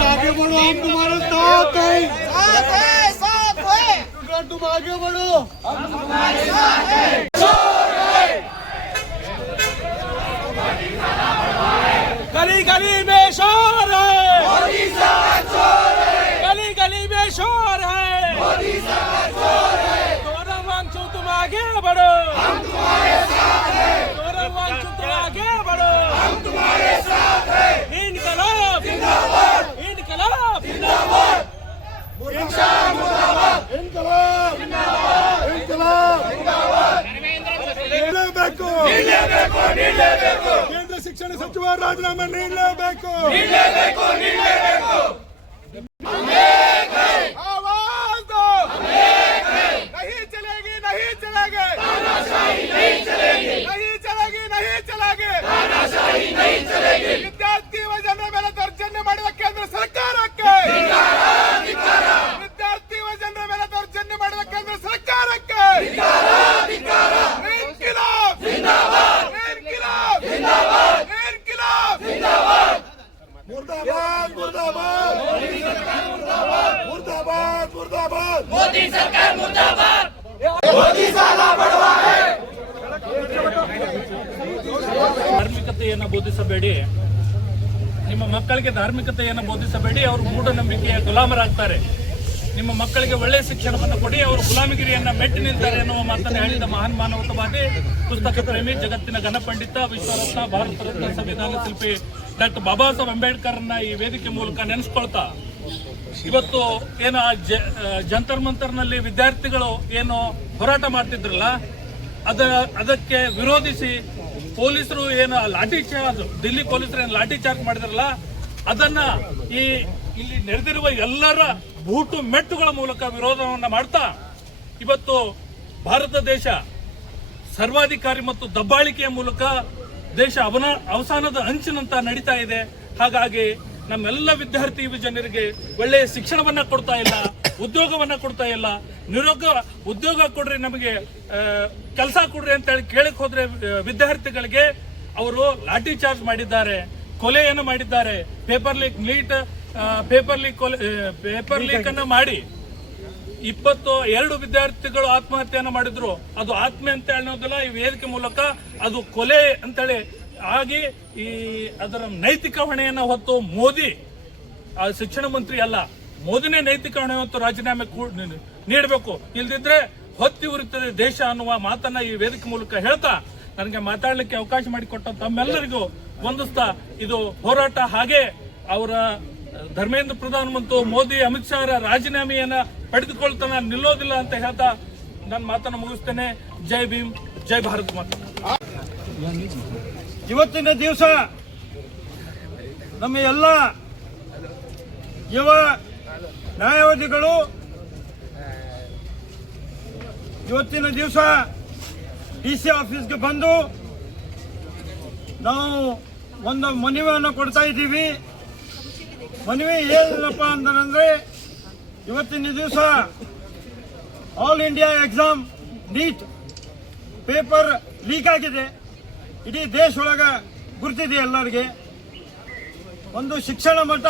आगे बढ़ो, हम तुम्हारे साथ हैं। तुम आगे बढ़ो, हम तुम्हारे साथ हैं। गली गली में शोर है, मोदी साहब चोर है, गली गली में शोर है, मोदी साहब चोर है। तोरण वांचू तुम आगे बढ़ो, हम तुम्हारे साथ हैं, तोरण वांचू तुम आगे बढ़ो, हम तुम्हारे साथ हैं। इनकलाब जिंदाबाद, इनकलाब जिंदाबाद, इंशाअल्लाह मुर्दाबाद, इनकलाब जिंदाबाद, इनकलाब जिंदाबाद। ನೀಡಲೇಬೇಕು, ನೀಡಲೇಬೇಕು, ನೀಡಲೇಬೇಕು, ಕೇಂದ್ರ ಶಿಕ್ಷಣ ಸಚಿವ ರಾಜೀನಾಮೆ ನೀಡಲೇಬೇಕು, ನೀಡಲೇಬೇಕು, ನೀಡಲೇಬೇಕು। आवाज दो, नहीं चलेगी, नहीं चलेगी, तानाशाही नहीं चलेगी, नहीं चलेगी, नहीं चलेगी, तानाशाही नहीं चलेगी। ವಿದ್ಯಾರ್ಥಿ ವಜನ ಮೇಲೆ ದೌರ್ಜನ್ಯ ಮಾಡಿದ ಕೇಂದ್ರ ಸರ್ಕಾರಕ್ಕೆ, ಧಿಕ್ಕಾರ, ಧಿಕ್ಕಾರ, ವಿದ್ಯಾರ್ಥಿ ವಜನ ಮೇಲೆ ದೌರ್ಜನ್ಯ ಮಾಡಿದ ಕೇಂದ್ರ ಸರ್ಕಾರಕ್ಕೆ, ಧಿಕ್ಕಾರ, ಧಿಕ್ಕಾರ। ಇನ್ಕಿಲಾಬ್ जिंदाबाद, ಇನ್ಕಿಲಾಬ್ जिंदाबाद, ಇನ್ಕಿಲಾಬ್ जिंदाबाद, मुर्दाबाद मुर्दाबाद मुर्दाबाद मुर्दाबाद मोदी सरकार मुर्दाबाद, मोदी साला बड़वा है। ಧಾರ್ಮಿಕತೆಯನ್ನು ಬೋಧಿಸಬೇಡಿ, ನಿಮ್ಮ ಮಕ್ಕಳಿಗೆ ಧಾರ್ಮಿಕತೆಯನ್ನು ಬೋಧಿಸಬೇಡಿ, ಅವರು ಮೂಢನಂಬಿಕೆಯ ಗುಲಾಮರಾಗ್ತಾರೆ. ನಿಮ್ಮ ಮಕ್ಕಳಿಗೆ ಒಳ್ಳೆಯ ಶಿಕ್ಷಣವನ್ನು ಕೊಡಿ, ಅವರು ಗುಲಾಮಗಿರಿಯನ್ನ ಮೆಟ್ಟಿ ನಿಲ್ತಾರೆ ಎನ್ನುವ ಮಾತನ್ನು ಹೇಳಿದ ಮಹಾನ್ ಮಾನವತಾವಾದಿ, ಪುಸ್ತಕ ಪ್ರೇಮಿ, ಜಗತ್ತಿನ ಘನಪಂಡಿತ, ವಿಶ್ವರತ್ನ, ಭಾರತ ರತ್ನ, ಸಂವಿಧಾನ ಶಿಲ್ಪಿ ಡಾಕ್ಟರ್ ಬಾಬಾ ಸಾಹೇಬ್ ಅಂಬೇಡ್ಕರ್ನ ಈ ವೇದಿಕೆ ಮೂಲಕ ನೆನೆಸ್ಕೊಳ್ತಾ, ಇವತ್ತು ಏನು ಜಂತರ್ ಮಂತರ್ನಲ್ಲಿ ವಿದ್ಯಾರ್ಥಿಗಳು ಏನು ಹೋರಾಟ ಮಾಡ್ತಿದ್ರಲ್ಲ, ಅದಕ್ಕೆ ವಿರೋಧಿಸಿ ಪೊಲೀಸರು ಏನು ಲಾಠಿ ಚಾರ್ಜ್, ದಿಲ್ಲಿ ಪೊಲೀಸರು ಏನು ಲಾಠಿ ಚಾರ್ಜ್ ಮಾಡಿದ್ರಲ್ಲ, ಅದನ್ನ ಇಲ್ಲಿ ನೆರೆದಿರುವ ಎಲ್ಲರ ಬೂಟು ಮೆಟ್ಟುಗಳ ಮೂಲಕ ವಿರೋಧವನ್ನ ಮಾಡ್ತಾ, ಇವತ್ತು ಭಾರತ ದೇಶ ಸರ್ವಾಧಿಕಾರಿ ಮತ್ತು ದಬ್ಬಾಳಿಕೆಯ ಮೂಲಕ ದೇಶ ಅವಸಾನದ ಅಂಚಿನಂತ ನಡೀತಾ ಇದೆ. ಹಾಗಾಗಿ ನಮ್ಮೆಲ್ಲ ವಿದ್ಯಾರ್ಥಿ ಯುವಜನರಿಗೆ ಒಳ್ಳೆಯ ಶಿಕ್ಷಣವನ್ನ ಕೊಡ್ತಾ ಇಲ್ಲ, ಉದ್ಯೋಗವನ್ನ ಕೊಡ್ತಾ ಇಲ್ಲ. ಉದ್ಯೋಗ ಕೊಡ್ರಿ, ನಮಗೆ ಕೆಲಸ ಕೊಡ್ರಿ ಅಂತ ಹೇಳಿ ಕೇಳಕ್ ಹೋದ್ರೆ ವಿದ್ಯಾರ್ಥಿಗಳಿಗೆ ಅವರು ಲಾಠಿ ಚಾರ್ಜ್ ಮಾಡಿದ್ದಾರೆ, ಕೊಲೆಯನ್ನು ಮಾಡಿದ್ದಾರೆ. ಪೇಪರ್ ಲೀಕ್ ಅನ್ನು ಮಾಡಿ 22 ವಿದ್ಯಾರ್ಥಿಗಳು ಆತ್ಮಹತ್ಯೆಯನ್ನು ಮಾಡಿದ್ರು. ಅದು ಆತ್ಮಹತ್ಯೆ ಅಂತ ಹೇಳೋದಿಲ್ಲ, ಈ ವೇದಿಕೆ ಮೂಲಕ ಅದು ಕೊಲೆ ಅಂತೇಳಿ ಆಗಿ ಅದರ ನೈತಿಕ ಹೊಣೆಯನ್ನು ಹೊತ್ತು ಮೋದಿ, ಶಿಕ್ಷಣ ಮಂತ್ರಿ ಅಲ್ಲ, ಮೋದಿನೇ ನೈತಿಕ ಹೊಣೆ ಹೊತ್ತು ರಾಜೀನಾಮೆ ನೀಡಬೇಕು. ಇಲ್ದಿದ್ರೆ ಹೊತ್ತಿ ಉರಿತದೆ ದೇಶ ಅನ್ನುವ ಮಾತನ್ನ ಈ ವೇದಿಕೆ ಮೂಲಕ ಹೇಳ್ತಾ, ನನಗೆ ಮಾತಾಡಲಿಕ್ಕೆ ಅವಕಾಶ ಮಾಡಿಕೊಟ್ಟ ತಮ್ಮೆಲ್ಲರಿಗೂ ವಂದಿಸ್ತಾ, ಇದು ಹೋರಾಟ ಹಾಗೆ ಅವರ ಧರ್ಮೇಂದ್ರ ಪ್ರಧಾನ್ ಮತ್ತು ಮೋದಿ, ಅಮಿತ್ ಶಾ ರಾಜೀನಾಮೆಯನ್ನ ಪಡೆದುಕೊಳ್ತಾನ ನಿಲ್ಲೋದಿಲ್ಲ ಅಂತ ಹೇಳ್ತಾ ನನ್ನ ಮಾತನ್ನು ಮುಗಿಸ್ತೇನೆ. ಜೈ ಭೀಮ್, ಜೈ ಭಾರತ್ ಮಾತಾ. ಇವತ್ತಿನ ದಿವಸ ನಮ್ಮ ಎಲ್ಲ ಯುವ ನ್ಯಾಯವಾದಿಗಳು ಇವತ್ತಿನ ದಿವಸ DC ಆಫೀಸ್ಗೆ ಬಂದು ನಾವು ಒಂದು ಮನವಿಯನ್ನು ಕೊಡ್ತಾ ಇದ್ದೀವಿ. ಮನವಿ ಏನಪ್ಪ ಅಂತಂದ್ರೆ, ಇವತ್ತಿನ ದಿವಸ all India exam NEET paper leak ಆಗಿದೆ. ಇಡೀ ದೇಶ ಒಳಗ ಗುರುತಿದೆ ಎಲ್ಲರಿಗೆ. ಒಂದು ಶಿಕ್ಷಣ ಮಟ್ಟ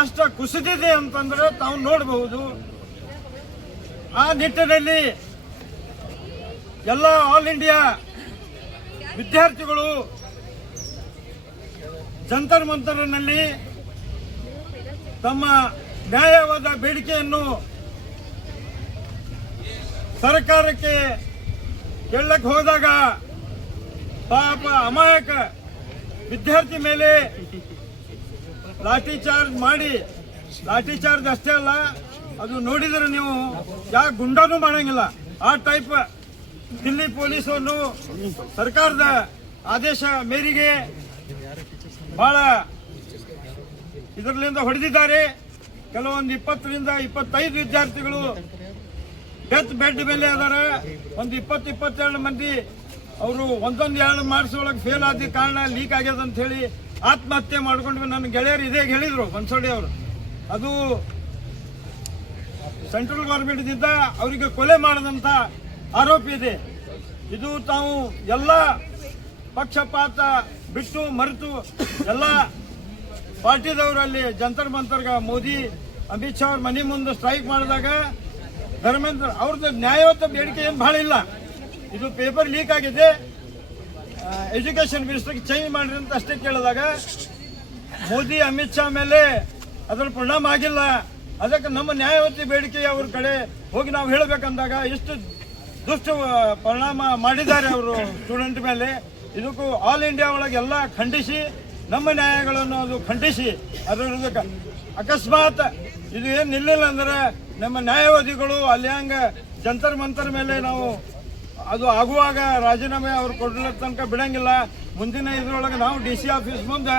ಎಷ್ಟು ಕುಸಿದಿದೆ ಅಂತಂದ್ರೆ ತಾವು ನೋಡಬಹುದು. ಆ ನಿಟ್ಟಿನಲ್ಲಿ ಎಲ್ಲ ಆಲ್ ಇಂಡಿಯಾ ವಿದ್ಯಾರ್ಥಿಗಳು ಜಂತರ್ ಮಂತರ್ನಲ್ಲಿ ತಮ್ಮ ನ್ಯಾಯವಾದ ಬೇಡಿಕೆಯನ್ನು ಸರ್ಕಾರಕ್ಕೆ ಕೇಳಕ್ಕೆ ಹೋದಾಗ ಪಾಪ ಅಮಾಯಕ ವಿದ್ಯಾರ್ಥಿ ಮೇಲೆ ಲಾಠಿ ಚಾರ್ಜ್ ಮಾಡಿ, ಲಾಠಿ ಚಾರ್ಜ್ ಅಷ್ಟೇ ಅಲ್ಲ, ಅದು ನೋಡಿದ್ರೆ ನೀವು ಯಾವ ಗುಂಡಾನು ಮಾಡಂಗಿಲ್ಲ. ಆ ಟೈಪ್ ದಿಲ್ಲಿ ಪೊಲೀಸರು ಸರ್ಕಾರದ ಆದೇಶ ಮೇರೆಗೆ ಬಹಳ ಇದರಲ್ಲಿಂದ ಹೊಡೆದಿದ್ದಾರೆ. ಕೆಲವೊಂದು 20 ರಿಂದ 25 ವಿದ್ಯಾರ್ಥಿಗಳು ಡೆತ್ ಬೆಡ್ ಮೇಲೆ ಅದಾರ. ಒಂದು 20-22 ಮಂದಿ ಅವರು ಒಂದೊಂದು 2 ಮಾರ್ಕ್ಸ್ ಒಳಗೆ ಫೇಲ್ ಆದ ಕಾರಣ ಲೀಕ್ ಆಗ್ಯದ ಅಂತ ಹೇಳಿ ಆತ್ಮಹತ್ಯೆ ಮಾಡ್ಕೊಂಡು ನನ್ನ ಗೆಳೆಯರು ಇದೇ ಹೇಳಿದ್ರು, ಬನ್ಸೋಡಿ ಅವರು. ಅದು ಸೆಂಟ್ರಲ್ ಗೌರ್ಮೆಂಟ್ದಿಂದ ಅವರಿಗೆ ಕೊಲೆ ಮಾಡದಂತ ಆರೋಪ ಇದೆ. ಇದು ತಾವು ಎಲ್ಲ ಪಕ್ಷಪಾತ ಬಿಟ್ಟು ಮರೆತು ಎಲ್ಲ ಪಾರ್ಟಿದವರು ಅಲ್ಲಿ ಜಂತರ್ ಮಂತರ್ಗ ಮೋದಿ ಅಮಿತ್ ಶಾ ಅವ್ರ ಮನೆ ಮುಂದೆ ಸ್ಟ್ರೈಕ್ ಮಾಡಿದಾಗ ಧರ್ಮೇಂದ್ರ ಅವ್ರದ್ದು ನ್ಯಾಯಯುತ ಬೇಡಿಕೆ ಏನು ಭಾಳ ಇಲ್ಲ. ಇದು ಪೇಪರ್ ಲೀಕ್ ಆಗಿದೆ, ಎಜುಕೇಶನ್ ಮಿನಿಸ್ಟರ್ಗೆ ಚೇಂಜ್ ಮಾಡ್ರಿ ಅಂತ ಅಷ್ಟೇ ಕೇಳಿದಾಗ ಮೋದಿ ಅಮಿತ್ ಶಾ ಮೇಲೆ ಅದರ ಪರಿಣಾಮ ಆಗಿಲ್ಲ. ಅದಕ್ಕೆ ನಮ್ಮ ನ್ಯಾಯವತಿ ಬೇಡಿಕೆ ಅವ್ರ ಕಡೆ ಹೋಗಿ ನಾವು ಹೇಳಬೇಕಂದಾಗ ಎಷ್ಟು ದುಷ್ಟ ಪರಿಣಾಮ ಮಾಡಿದ್ದಾರೆ ಅವರು ಸ್ಟೂಡೆಂಟ್ ಮೇಲೆ. ಇದಕ್ಕೂ ಆಲ್ ಇಂಡಿಯಾ ಒಳಗೆ ಎಲ್ಲ ಖಂಡಿಸಿ ನಮ್ಮ ನ್ಯಾಯಗಳನ್ನು ಅದು ಖಂಡಿಸಿ ಅದರ ಅಕಸ್ಮಾತ್ ಇದು ಏನು ನಿಲ್ಲಿಲ್ಲ ಅಂದ್ರೆ ನಮ್ಮ ನ್ಯಾಯವಾದಿಗಳು ಅಲ್ಲಿ ಹಂಗೆ ಜಂತರ್ ಮಂತರ್ ಮೇಲೆ ನಾವು ಅದು ಆಗುವಾಗ ರಾಜೀನಾಮೆ ಅವ್ರು ಕೊಡಲ ತನಕ ಬಿಡಂಗಿಲ್ಲ. ಮುಂದಿನ ಇದರೊಳಗೆ ನಾವು DC ಆಫೀಸ್ ಮುಂದೆ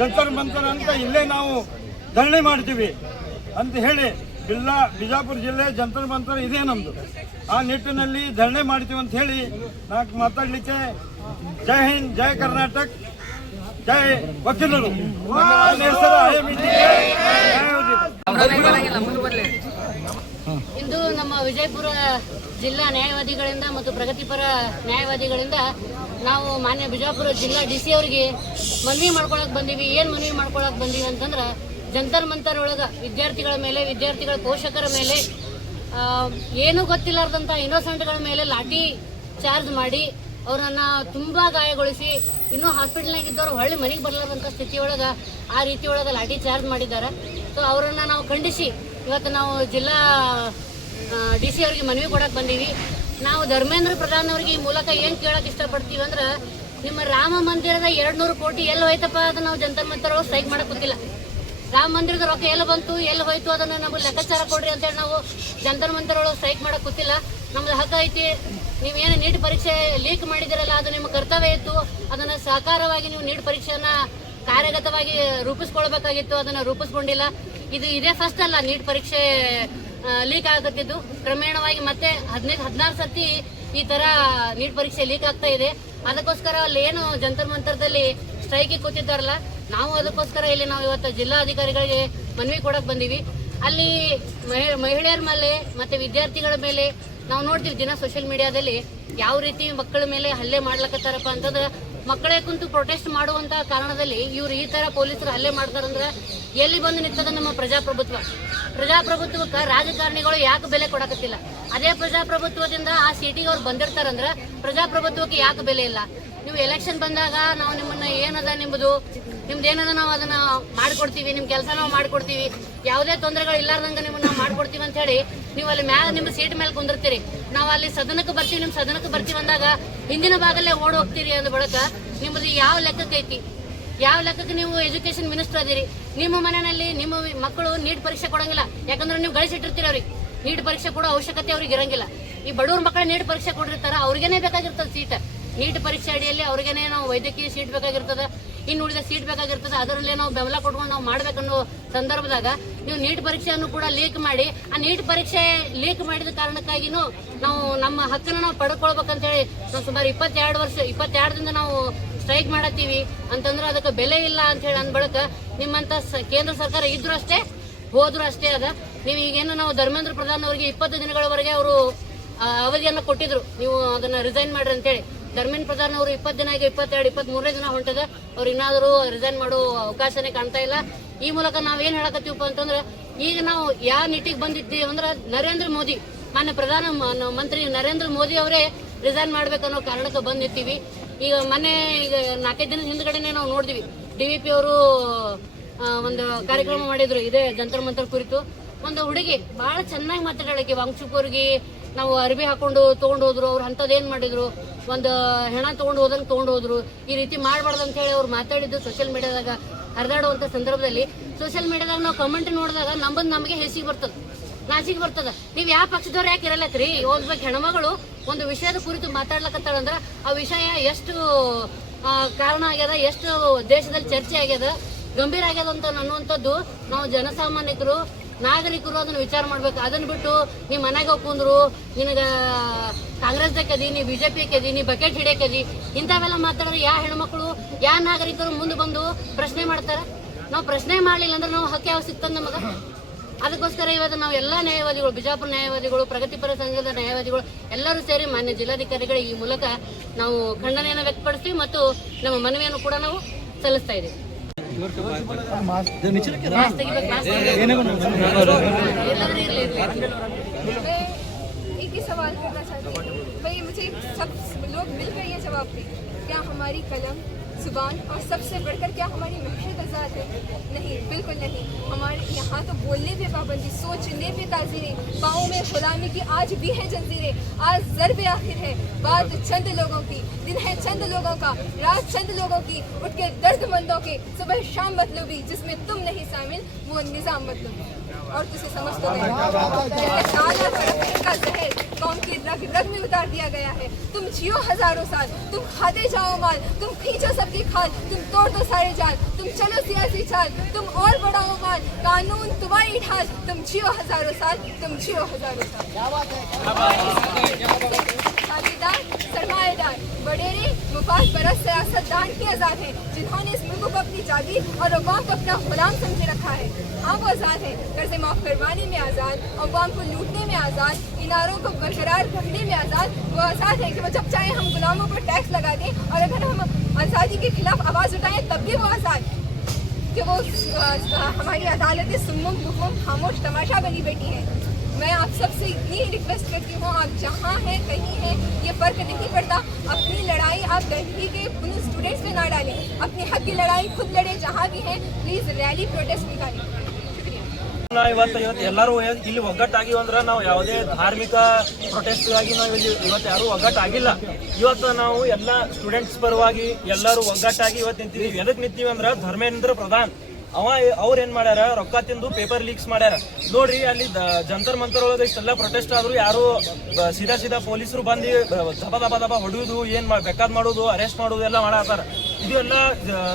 ಜಂತರ್ ಮಂತರ್ ಅಂತ ಇಲ್ಲೇ ನಾವು ಧರಣಿ ಮಾಡ್ತೀವಿ ಅಂತ ಹೇಳಿ ಬಿಜಾಪುರ ಜಿಲ್ಲೆ ಜಂತರ್ ಮಂತರ್ ಇದೇ ನಮ್ಮದು. ಆ ನಿಟ್ಟಿನಲ್ಲಿ ಧರಣಿ ಮಾಡ್ತೀವಿ ಅಂತ ಹೇಳಿ ನಾಲ್ಕು ಮಾತಾಡಲಿಕ್ಕೆ ಜೈ ಹಿಂದ್, ಜೈ ಕರ್ನಾಟಕ, ಜೈ ವಕೀಲರು. ಇಂದು ನಮ್ಮ ವಿಜಯಪುರ ಜಿಲ್ಲಾ ನ್ಯಾಯವಾದಿಗಳಿಂದ ಮತ್ತು ಪ್ರಗತಿಪರ ನ್ಯಾಯವಾದಿಗಳಿಂದ ನಾವು ಮಾನ್ಯ ಬಿಜಾಪುರ ಜಿಲ್ಲಾ DC ಅವರಿಗೆ ಮನವಿ ಮಾಡ್ಕೊಳಕ್ ಬಂದೀವಿ. ಏನು ಮನವಿ ಮಾಡ್ಕೊಳಕ್ ಬಂದೀವಿ ಅಂತಂದ್ರೆ ಜಂತರ್ ಮಂತರ್ ಒಳಗೆ ವಿದ್ಯಾರ್ಥಿಗಳ ಮೇಲೆ, ವಿದ್ಯಾರ್ಥಿಗಳ ಪೋಷಕರ ಮೇಲೆ ಏನೂ ಗೊತ್ತಿಲ್ಲಾರ್ದಂಥ ಇನ್ನೋಸೆಂಟ್ಗಳ ಮೇಲೆ ಲಾಠಿ ಚಾರ್ಜ್ ಮಾಡಿ ಅವ್ರನ್ನ ತುಂಬಾ ಗಾಯಗೊಳಿಸಿ ಇನ್ನೂ ಹಾಸ್ಪಿಟಲ್ನಾಗಿದ್ದವ್ರು ಹೊಳ್ಳಿ ಮನೆಗೆ ಬರಲಾರ್ದಂಥ ಸ್ಥಿತಿಯೊಳಗೆ ಆ ರೀತಿ ಒಳಗೆ ಲಾಠಿ ಚಾರ್ಜ್ ಮಾಡಿದ್ದಾರೆ. ಸೊ ಅವರನ್ನು ನಾವು ಖಂಡಿಸಿ ಇವತ್ತು ನಾವು ಜಿಲ್ಲಾ DC ಅವ್ರಿಗೆ ಮನವಿ ಕೊಡಕ್ಕೆ ಬಂದೀವಿ. ನಾವು ಧರ್ಮೇಂದ್ರ ಪ್ರಧಾನ್ ಅವ್ರಿಗೆ ಈ ಮೂಲಕ ಏನು ಕೇಳಕ್ಕೆ ಇಷ್ಟಪಡ್ತೀವಿ ಅಂದ್ರೆ, ನಿಮ್ಮ ರಾಮ ಮಂದಿರದ 200 ಕೋಟಿ ಎಲ್ಲಿ ಹೋಯ್ತಪ್ಪ ಅದು ನಾವು ಜಂತರ್ ಮಂತರ್ ಒಳಗೆ ಸ್ಟ್ರೈಕ್ ಮಾಡಕ್ಕೆ ಗೊತ್ತಿಲ್ಲ. ರಾಮ ಮಂದಿರದ ರೊಕ್ಕ ಎಲ್ಲಿ ಬಂತು, ಎಲ್ಲಿ ಹೋಯ್ತು ಅದನ್ನು ನಮಗೆ ಲೆಕ್ಕಾಚಾರ ಕೊಡ್ರಿ ಅಂತೇಳಿ ನಾವು ಜಂತರ್ ಮಂತರ್ ಒಳಗೆ ಸ್ಟ್ರೈಕ್ ಮಾಡಕ್ಕೆ ಗೊತ್ತಿಲ್ಲ. ನಮ್ದು ಹಕ್ಕ ಐತಿ. ನೀವೇನು ನೀಟ್ ಪರೀಕ್ಷೆ ಲೀಕ್ ಮಾಡಿದಿರಲ್ಲ, ಅದು ನಿಮ್ಮ ಕರ್ತವ್ಯ ಇತ್ತು. ಅದನ್ನು ಸಹಕಾರವಾಗಿ ನೀವು ನೀಟ್ ಪರೀಕ್ಷೆಯನ್ನು ಕಾರ್ಯಗತವಾಗಿ ರೂಪಿಸ್ಕೊಳ್ಬೇಕಾಗಿತ್ತು, ಅದನ್ನು ರೂಪಿಸ್ಕೊಂಡಿಲ್ಲ. ಇದೇ ಫಸ್ಟ್ ಅಲ್ಲ ನೀಟ್ ಪರೀಕ್ಷೆ ಲೀಕ್ ಆಗತ್ತಿದ್ದು. ಕ್ರಮೇಣವಾಗಿ ಮತ್ತೆ 15-16 ಸರ್ತಿ ಈ ತರ ನೀಟ್ ಪರೀಕ್ಷೆ ಲೀಕ್ ಆಗ್ತಾ ಇದೆ. ಅದಕ್ಕೋಸ್ಕರ ಅಲ್ಲಿ ಏನು ಜಂತರ್ ಮಂತರದಲ್ಲಿ ಸ್ಟ್ರೈಕಿಗೆ ಕೂತಿದ್ದಾರಲ್ಲ, ನಾವು ಅದಕ್ಕೋಸ್ಕರ ಇಲ್ಲಿ ನಾವು ಇವತ್ತು ಜಿಲ್ಲಾಧಿಕಾರಿಗಳಿಗೆ ಮನವಿ ಕೊಡಕ್ ಬಂದೀವಿ. ಅಲ್ಲಿ ಮಹಿಳೆಯರ ಮೇಲೆ ಮತ್ತೆ ವಿದ್ಯಾರ್ಥಿಗಳ ಮೇಲೆ ನಾವು ನೋಡ್ತೀವಿ ದಿನ ಸೋಷಿಯಲ್ ಮೀಡಿಯಾದಲ್ಲಿ ಯಾವ ರೀತಿ ಮಕ್ಕಳ ಮೇಲೆ ಹಲ್ಲೆ ಮಾಡ್ಲಕತ್ತಾರಪ್ಪ ಅಂತಂದ್ರೆ, ಮಕ್ಕಳೇ ಕುಂತು ಪ್ರೊಟೆಸ್ಟ್ ಮಾಡುವಂತ ಕಾರಣದಲ್ಲಿ ಇವ್ರು ಈ ತರ ಪೊಲೀಸರು ಹಲ್ಲೆ ಮಾಡ್ತಾರಂದ್ರೆ ಎಲ್ಲಿ ಬಂದು ನಿಂತದ ನಮ್ಮ ಪ್ರಜಾಪ್ರಭುತ್ವಕ್ಕೆ ರಾಜಕಾರಣಿಗಳು ಯಾಕೆ ಬೆಲೆ ಕೊಡಕತ್ತಿಲ್ಲ? ಅದೇ ಪ್ರಜಾಪ್ರಭುತ್ವದಿಂದ ಆ ಸೀಟಿಗೆ ಅವ್ರು ಬಂದಿರ್ತಾರಂದ್ರೆ ಪ್ರಜಾಪ್ರಭುತ್ವಕ್ಕೆ ಯಾಕೆ ಬೆಲೆ ಇಲ್ಲ? ನೀವು ಎಲೆಕ್ಷನ್ ಬಂದಾಗ ನಾವು ನಿಮ್ಮನ್ನ ಏನದ ನಿಮ್ಮದು ಏನದ ನಾವು ಅದನ್ನ ಮಾಡ್ಕೊಡ್ತೀವಿ, ನಿಮ್ ಕೆಲಸ ನಾವು ಮಾಡ್ಕೊಡ್ತೀವಿ, ಯಾವುದೇ ತೊಂದರೆಗಳು ಇಲ್ಲಾರ್ದಂಗೆ ನಿಮ್ಮನ್ನ ನಾವು ಮಾಡ್ಕೊಡ್ತೀವಿ ಅಂತ ಹೇಳಿ ನೀವು ಅಲ್ಲಿ ಮ್ಯಾಲ ನಿಮ್ಮ ಸೀಟ್ ಮೇಲೆ ಕುಂದಿರ್ತೀರಿ. ನಾವು ಅಲ್ಲಿ ಸದನಕ್ಕೆ ಬರ್ತೀವಿ, ನಿಮ್ ಸದನಕ್ಕೆ ಬರ್ತೀವಿ ಅಂದಾಗ ಹಿಂದಿನ ಭಾಗಲ್ಲೇ ಓಡ್ ಹೋಗ್ತೀರಿ ಅಂದ ಬಳಿಕ ನಿಮ್ಮದು ಯಾವ ಲೆಕ್ಕಕ್ಕೆ ಐತಿ? ಯಾವ ಲೆಕ್ಕಕ್ಕೆ ನೀವು ಎಜುಕೇಶನ್ ಮಿನಿಸ್ಟರ್ ಅದೀರಿ? ನಿಮ್ಮ ಮನೆಯಲ್ಲಿ ನಿಮ್ಮ ಮಕ್ಕಳು ನೀಟ್ ಪರೀಕ್ಷೆ ಕೊಡಂಗಿಲ್ಲ, ಯಾಕಂದ್ರೆ ನೀವು ಗಳಿಸಿಟ್ಟಿರ್ತೀರಿ. ಅವ್ರಿಗೆ ನೀಟ್ ಪರೀಕ್ಷೆ ಕೊಡೋ ಅವಶ್ಯಕತೆ ಅವ್ರಿಗೆ ಇರಂಗಿಲ್ಲ. ಈ ಬಡವ್ರ ಮಕ್ಕಳು ನೀಟ್ ಪರೀಕ್ಷೆ ಕೊಡಿರ್ತಾರ, ಅವ್ರಿಗೇನೆ ಬೇಕಾಗಿರ್ತದೆ ಸೀಟ್. ನೀಟ್ ಪರೀಕ್ಷೆ ಅಡಿಯಲ್ಲಿ ಅವ್ರಿಗೇನೆ ನಾವು ವೈದ್ಯಕೀಯ ಸೀಟ್ ಬೇಕಾಗಿರ್ತದೆ, ಇನ್ನು ಉಳಿದ ಸೀಟ್ ಬೇಕಾಗಿರ್ತದೆ. ಅದರಲ್ಲೇ ನಾವು ಬೆಂಬಲ ಕೊಟ್ಕೊಂಡು ನಾವು ಮಾಡ್ಬೇಕನ್ನೋ ಸಂದರ್ಭದಾಗ ನೀವು ನೀಟ್ ಪರೀಕ್ಷೆಯನ್ನು ಕೂಡ ಲೀಕ್ ಮಾಡಿ, ಆ ನೀಟ್ ಪರೀಕ್ಷೆ ಲೀಕ್ ಮಾಡಿದ ಕಾರಣಕ್ಕಾಗಿನೂ ನಾವು ನಮ್ಮ ಹಕ್ಕನ್ನು ನಾವು ಪಡ್ಕೊಳ್ಬೇಕಂತೇಳಿ ನಾವು ಸುಮಾರು 22 ನಾವು ಸ್ಟ್ರೈಕ್ ಮಾಡತ್ತೀವಿ ಅಂತಂದ್ರೆ ಅದಕ್ಕೆ ಬೆಲೆ ಇಲ್ಲ ಅಂತ ಹೇಳಿ ಅಂದ್ಬಳಕ ನಿಮ್ಮಂತ ಕೇಂದ್ರ ಸರ್ಕಾರ ಇದ್ರು ಅಷ್ಟೇ, ಹೋದ್ರು ಅಷ್ಟೇ ಅದ. ನೀವು ಈಗೇನು ನಾವು ಧರ್ಮೇಂದ್ರ ಪ್ರಧಾನ್ ಅವರಿಗೆ 20 ದಿನಗಳವರೆಗೆ ಅವರು ಅವಧಿಯನ್ನು ಕೊಟ್ಟಿದ್ರು, ನೀವು ಅದನ್ನ ರಿಸೈನ್ ಮಾಡ್ರಿ ಅಂತೇಳಿ. ಧರ್ಮೇಂದ್ರ ಪ್ರಧಾನ್ ಅವರು 20 ದಿನ ಆಗಿ 22, 23ನೇ ದಿನ ಹೊಂಟದ. ಅವ್ರು ಇನ್ನಾದರೂ ರಿಸೈನ್ ಮಾಡೋ ಅವಕಾಶನೇ ಕಾಣ್ತಾ ಇಲ್ಲ. ಈ ಮೂಲಕ ನಾವೇನ್ ಹೇಳಕತ್ತೀವಪ್ಪ ಅಂತಂದ್ರೆ, ಈಗ ನಾವು ಯಾವ ನಿಟ್ಟಿಗೆ ಬಂದಿದ್ದೀವಿ ಅಂದ್ರೆ ನರೇಂದ್ರ ಮೋದಿ, ಮಾನ್ಯ ಪ್ರಧಾನ ಮಂತ್ರಿ ನರೇಂದ್ರ ಮೋದಿ ಅವರೇ ರಿಸೈನ್ ಮಾಡ್ಬೇಕನ್ನೋ ಕಾರಣಕ್ಕೆ ಬಂದಿರ್ತೀವಿ. ಈಗ ಮೊನ್ನೆ 4 ದಿನದ ಹಿಂದ್ಗಡೆನೆ ನಾವು ನೋಡಿದ್ವಿ, DVP ಅವರು ಒಂದು ಕಾರ್ಯಕ್ರಮ ಮಾಡಿದ್ರು ಇದೇ ಜಂತರ್ ಮಂತರ್ ಕುರಿತು. ಒಂದು ಹುಡುಗಿ ಬಹಳ ಚೆನ್ನಾಗಿ ಮಾತಾಡಲಿಕ್ಕೆ ವಾಂಗ್ಚುಕ್ ನಾವು ಅರ್ಬಿ ಹಾಕೊಂಡು ತಗೊಂಡು ಹೋದ್ರು. ಅವ್ರು ಅಂಥದ್ದೇನ್ ಮಾಡಿದ್ರು, ಒಂದು ಹೆಣ ತಗೊಂಡು ಹೋದ್ರು. ಈ ರೀತಿ ಮಾಡಬಾರ್ದು ಅಂತ ಹೇಳಿ ಅವ್ರು ಮಾತಾಡಿದ್ದು ಸೋಷಿಯಲ್ ಮೀಡಿಯಾದಾಗ ಹರಿದಾಡುವಂತ ಸಂದರ್ಭದಲ್ಲಿ ಸೋಷಿಯಲ್ ಮೀಡಿಯಾದಾಗ ನಾವು ಕಮೆಂಟ್ ನೋಡಿದಾಗ ನಮಗೆ ನಾಚಿಗೆ ಬರ್ತದ. ನೀವು ಯಾವ ಪಕ್ಷದವ್ರು ಯಾಕೆ ಇರಲತ್ರಿ? ಒಬ್ಬ ಹೆಣ್ಮಗಳು ಒಂದು ವಿಷಯದ ಕುರಿತು ಮಾತಾಡ್ಲಕತ್ತಾಳಂದ್ರ ಆ ವಿಷಯ ಎಷ್ಟು ಕಾರಣ ಆಗ್ಯದ, ಎಷ್ಟು ದೇಶದಲ್ಲಿ ಚರ್ಚೆ ಆಗ್ಯದ, ಗಂಭೀರ ಆಗ್ಯದ ಅಂತ ಅನ್ನುವಂಥದ್ದು ನಾವು ಜನಸಾಮಾನ್ಯರು ನಾಗರಿಕರು ಅದನ್ನ ವಿಚಾರ ಮಾಡ್ಬೇಕು. ಅದನ್ನ ಬಿಟ್ಟು ನೀವು ಮನೆಗೆ ಹೋಗ್ಕೊಂಡ್ರು, ನಿನಗ ಕಾಂಗ್ರೆಸ್ ಕದಿ, ನೀ BJP ಕದಿ, ನೀ ಬಕೆಟ್ ಹಿಡಿಯಕದಿ, ಇಂಥವೆಲ್ಲ ಮಾತಾಡಿದ್ರೆ ಯಾವ ಹೆಣ್ಮಕ್ಳು ಯಾವ ನಾಗರಿಕರು ಮುಂದೆ ಬಂದು ಪ್ರಶ್ನೆ ಮಾಡ್ತಾರ? ನಾವು ಪ್ರಶ್ನೆ ಮಾಡ್ಲಿಲ್ಲ ಅಂದ್ರೆ ನಾವು ಹಕ್ಕು ಯಾವ ಸಿಗ್ತದ ನಮಗ? ಅದಕ್ಕೋಸ್ಕರ ಇವತ್ತು ನಾವು ಎಲ್ಲ ನ್ಯಾಯವಾದಿಗಳು, ಬಿಜಾಪುರ ನ್ಯಾಯವಾದಿಗಳು, ಪ್ರಗತಿಪರ ಸಂಘದ ನ್ಯಾಯವಾದಿಗಳು ಎಲ್ಲರೂ ಸೇರಿ ಮಾನ್ಯ ಜಿಲ್ಲಾಧಿಕಾರಿಗಳಿಗೆ ಈ ಮೂಲಕ ನಾವು ಖಂಡನೆಯನ್ನು ವ್ಯಕ್ತಪಡಿಸ್ತೀವಿ ಮತ್ತು ನಮ್ಮ ಮನವಿಯನ್ನು ಕೂಡ ನಾವು ಸಲ್ಲಿಸ್ತಾ ಇದ್ದೀವಿ. मैं एक ही सवाल करना चाहती हूँ भाई, मुझे सब लोग मिलकर ये जवाब दें, क्या हमारी कलम जुबान और सबसे बढ़कर क्या हमारी महशत आज़ाद है? नहीं, बिल्कुल नहीं। हमारे यहाँ तो बोलने पे पाबंदी, सोचने पे ताज़ीरें, पाँव में गुलामी की आज भी है जंजीरें। आज ज़र्ब आखिर है, बात चंद लोगों की, दिन है चंद लोगों का, रात चंद लोगों की, उठ के दर्दमंदों के, सुबह शाम मतलूबी, जिसमें तुम नहीं शामिल वो निज़ाम मतलूबी। और तुझे समझ तो नहीं, का जहर कौम की रग रग में उतार दिया गया है। तुम जियो हजारों साल, तुम खाते जाओ माल, तुम खींचो सबकी खाल, तुम तोड़ दो सारे जाल, तुम चलो सियासी चाल, तुम और बढ़ाओ माल, कानून तुम्हारी ढाल, तुम जियो हजारों साल, तुम जियो हजारों साल। साझेदार सरमाएदार वडेरे मुफाद परस्त सियासतदान ही आज़ाद हैं, जिन्होंने इस मुल्क को अपनी जागीर और अवाम को अपना गुलाम समझे रखा है। हाँ, वो आज़ाद हैं, कर्जे माफ़ करवाने में आज़ाद, अवाम को लूटने में आज़ाद, इनारों को बरकरार रखने में आज़ाद। वो आज़ाद है कि वो जब चाहे हम गुलामों पर टैक्स लगा दें, और अगर हम आज़ादी के खिलाफ आवाज़ उठाएं तब भी वो आज़ाद, कि वो हमारी अदालतें सुम्मुम बुकुम खामोश तमाशा बनी बैठी है। मैं आप सबसे इतनी रिक्वेस्ट करती हूँ, आप जहाँ हैं कहीं हैं ये फ़र्क नहीं पड़ता, अपनी लड़ाई आप दिल्ली के उन स्टूडेंट्स पे ना डालें, अपने हक की लड़ाई खुद लड़ें, जहाँ भी हैं प्लीज़ रैली प्रोटेस्ट निकालें। ಇವತ್ತು ಎಲ್ಲರೂ ಇಲ್ಲಿ ಒಗ್ಗಟ್ಟಾಗಿವಿ ಅಂದ್ರೆ ನಾವು ಯಾವುದೇ ಧಾರ್ಮಿಕ ಪ್ರೊಟೆಸ್ಟ್ಗಾಗಿ ನಾವು ಇಲ್ಲಿ ಇವತ್ತು ಯಾರು ಒಗ್ಗಟ್ಟಾಗಿಲ್ಲ. ಇವತ್ತು ನಾವು ಎಲ್ಲ ಸ್ಟೂಡೆಂಟ್ಸ್ ಪರವಾಗಿ ಎಲ್ಲರೂ ಒಗ್ಗಟ್ಟಾಗಿ ಇವತ್ತು ನಿಂತಿದ್ದೀವಿ. ಎದಕ್ಕೆ ನಿಂತೀವಿ ಅಂದ್ರೆ ಧರ್ಮೇಂದ್ರ ಪ್ರಧಾನ್ ಅವ್ರು ಏನ್ ಮಾಡ್ಯಾರ, ರೊಕ್ಕ ತಿಂದು ಪೇಪರ್ ಲೀಕ್ಸ್ ಮಾಡ್ಯಾರ. ನೋಡ್ರಿ, ಅಲ್ಲಿ ಜಂತರ್ ಮಂತರ್ ಒಳಗೆ ಇಷ್ಟೆಲ್ಲ ಪ್ರೊಟೆಸ್ಟ್ ಆದ್ರು ಯಾರು ಸೀದಾ ಪೊಲೀಸರು ಬಂದು ದಬ ಹೊಡೆಯುದು, ಏನ್ ಬೇಕಾದ್ ಮಾಡೋದು, ಅರೆಸ್ಟ್ ಮಾಡೋದು ಎಲ್ಲ ಮಾಡತ್ತಾರ. ಇದು ಎಲ್ಲ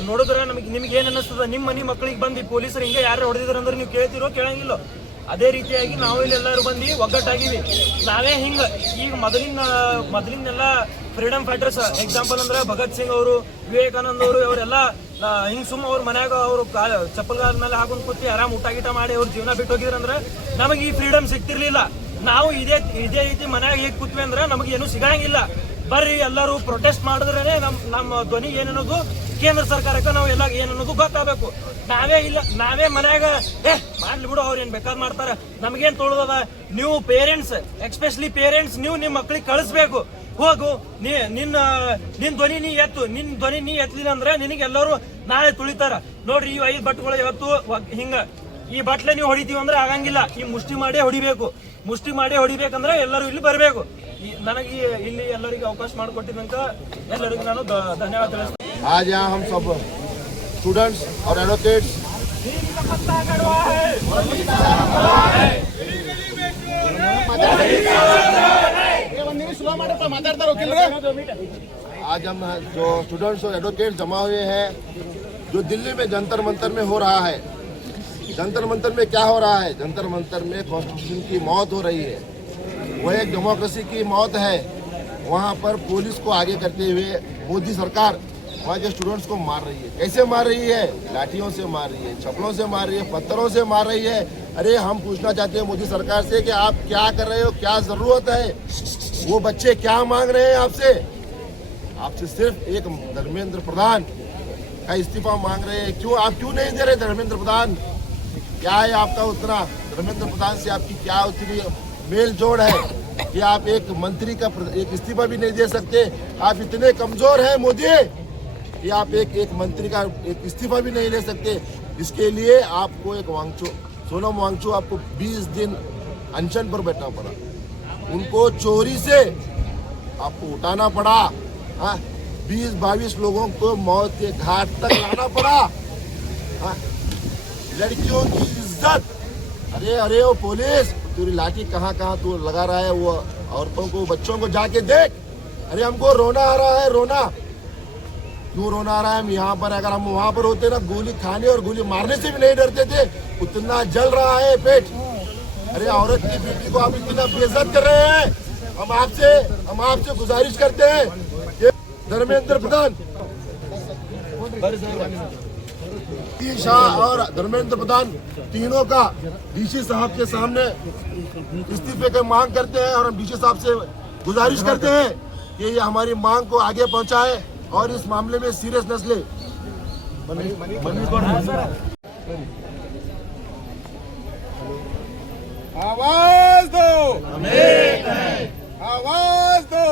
ನೋಡಿದ್ರೆ ನಿಮ್ಗೆ ಏನ್ ಅನ್ನಿಸ್ತದ? ನಿಮ್ಮ ಮನೆ ಮಕ್ಕಳಿಗೆ ಬಂದು ಪೊಲೀಸರು ಹಿಂಗೆ ಯಾರು ಹೊಡೆದಿದ್ರ ಅಂದ್ರೆ ನೀವು ಕೇಳ್ತಿರೋ ಕೇಳಂಗಿಲ್ಲ. ಅದೇ ರೀತಿಯಾಗಿ ನಾವು ಇಲ್ಲಿ ಎಲ್ಲರೂ ಬಂದು ಒಗ್ಗಟ್ಟಾಗಿವಿ. ನಾವೇ ಹಿಂಗ ಈಗ ಮೊದಲಿನೆಲ್ಲ ಫ್ರೀಡಮ್ ಫೈಟರ್ಸ್ ಎಕ್ಸಾಂಪಲ್ ಅಂದ್ರೆ ಭಗತ್ ಸಿಂಗ್ ಅವರು, ವಿವೇಕಾನಂದ ಅವರು, ಅವರೆಲ್ಲ ಹಿಂಗ್ ಸುಮ್ಮ ಅವ್ರ ಮನ್ಯಾಗ ಅವರು ಚಪ್ಪಲ್ಗಾಲ ಮೇಲೆ ಹಾಕೊಂಡು ಕೂತಿ ಆರಾಮ್ ಊಟ ಗೀಟ ಮಾಡಿ ಅವ್ರ ಜೀವನ ಬಿಟ್ಟು ಹೋಗಿದ್ರಂದ್ರೆ ನಮಗೆ ಈ ಫ್ರೀಡಮ್ ಸಿಗ್ತಿರ್ಲಿಲ್ಲ. ನಾವು ಇದೇ ರೀತಿ ಮನ್ಯಾಗ ಹೇಗೆ ಕೂತ್ವಿ ಅಂದ್ರೆ ನಮಗೆ ಏನು ಸಿಗಂಗಿಲ್ಲ. ಬರ್ರಿ ಎಲ್ಲರೂ ಪ್ರೊಟೆಸ್ಟ್ ಮಾಡಿದ್ರೆ ನಮ್ಮ ಧ್ವನಿ ಏನನ್ನೋದು ಕೇಂದ್ರ ಸರ್ಕಾರಕ್ಕೆ ನಾವು ಎಲ್ಲ ಏನನ್ನೋದು ಗೊತ್ತಾಗಬೇಕು. ನಾವೇ ಮನ್ಯಾಗ ಮಾಡ್ಲಿ ಬಿಡು, ಅವ್ರು ಏನ್ ಬೇಕಾದ್ ಮಾಡ್ತಾರ, ನಮಗೇನ್ ತೊಳದ. ನೀವು ಪೇರೆಂಟ್ಸ್, ಎಸ್ಪೆಷಲಿ ಪೇರೆಂಟ್ಸ್, ನೀವು ನಿಮ್ಮ ಮಕ್ಳಿಗೆ ಕಳಿಸ್ಬೇಕು. ಹೋಗು, ನಿನ್ನ ಧ್ವನಿ ನೀ ಎತ್ತು. ನಿನ್ ಧ್ವನಿ ನೀ ಎತ್ತಲಿಲ್ಲ ಅಂದ್ರೆ ನಿನಗೆ ಎಲ್ಲರೂ ನಾಳೆ ತುಳಿತಾರ. ನೋಡ್ರಿ, ಈ 5 ಬಟ್ಗಳು ಇವತ್ತು ಹಿಂಗ ಈ ಬಟ್ಲೆ ನೀವು ಹೊಡಿತೀವಿ ಅಂದ್ರೆ ಆಗಂಗಿಲ್ಲ. ಈ ಮುಷ್ಟಿ ಮಾಡೇ ಹೊಡಿಬೇಕು. ಮುಷ್ಟಿ ಮಾಡೇ ಹೊಡಿಬೇಕಂದ್ರೆ ಎಲ್ಲರೂ ಇಲ್ಲಿ ಬರಬೇಕು. ನನಗೆ ಇಲ್ಲಿ ಎಲ್ಲರಿಗೂ ಅವಕಾಶ ಮಾಡಿಕೊಟ್ಟಿದ್ದಂತ ಎಲ್ಲರಿಗೂ ನಾನು ಧನ್ಯವಾದ ತಿಳಿಸ್ತೇನೆ. आज यहाँ हम सब स्टूडेंट्स और एडवोकेट्स आज हम जो स्टूडेंट्स और एडवोकेट्स जमा हुए हैं, जो दिल्ली में जंतर मंतर में हो रहा है। जंतर मंतर में क्या हो रहा है? जंतर मंतर में कॉन्स्टिट्यूशन की मौत हो रही है, वो एक डेमोक्रेसी की मौत है। वहाँ पर पुलिस को आगे करते हुए मोदी सरकार वहाँ के स्टूडेंट्स को मार रही है। कैसे मार रही है? लाठियों से मार रही है, चप्पलों से मार रही है, पत्थरों से मार रही है। अरे हम पूछना चाहते हैं मोदी सरकार से कि आप क्या कर रहे हो, क्या जरूरत है? वो बच्चे क्या मांग रहे हैं आपसे? आपसे सिर्फ एक धर्मेंद्र प्रधान का इस्तीफा मांग रहे हैं। आप क्यों नहीं दे रहे धर्मेंद्र प्रधान? क्या है आपका उतना? धर्मेंद्र प्रधान से आपकी क्या उतनी मेल जोड़ है कि आप एक मंत्री का एक इस्तीफा भी नहीं दे सकते? आप इतने कमजोर हैं मोदी कि आप एक मंत्री का एक इस्तीफा भी नहीं ले सकते। इसके लिए आपको एक सोनम वांगचू आपको 20 दिन अनशन पर बैठना पड़ा। उनको चोरी से आपको उठाना पड़ा। 20-22 लोगों को मौत के घाट तक लाना पड़ा। लड़कियों की इज्जत, अरे वो पुलिस तेरी लाठी कहाँ तू लगा रहा है? वो औरतों को, बच्चों को जाके देख। अरे हमको रोना आ रहा है, रोना क्यों रोना आ रहा है? हम यहाँ पर, अगर हम वहाँ पर होते ना, गोली खाने और गोली मारने से भी नहीं डरते थे। उतना जल रहा है पेट। अरे औरत की बेटी को आप इतना बेइज्जत कर रहे हैं। हम आपसे गुजारिश करते हैं कि धर्मेंद्र प्रधान, शाह और धर्मेंद्र प्रधान तीनों का डीसी साहब के सामने इस्तीफे की मांग करते हैं। और हम डीसी साहब से गुजारिश करते हैं कि ये हमारी मांग को आगे पहुंचाए और इस मामले में सीरियसनेस ले। आवाज दो, आवाज दो,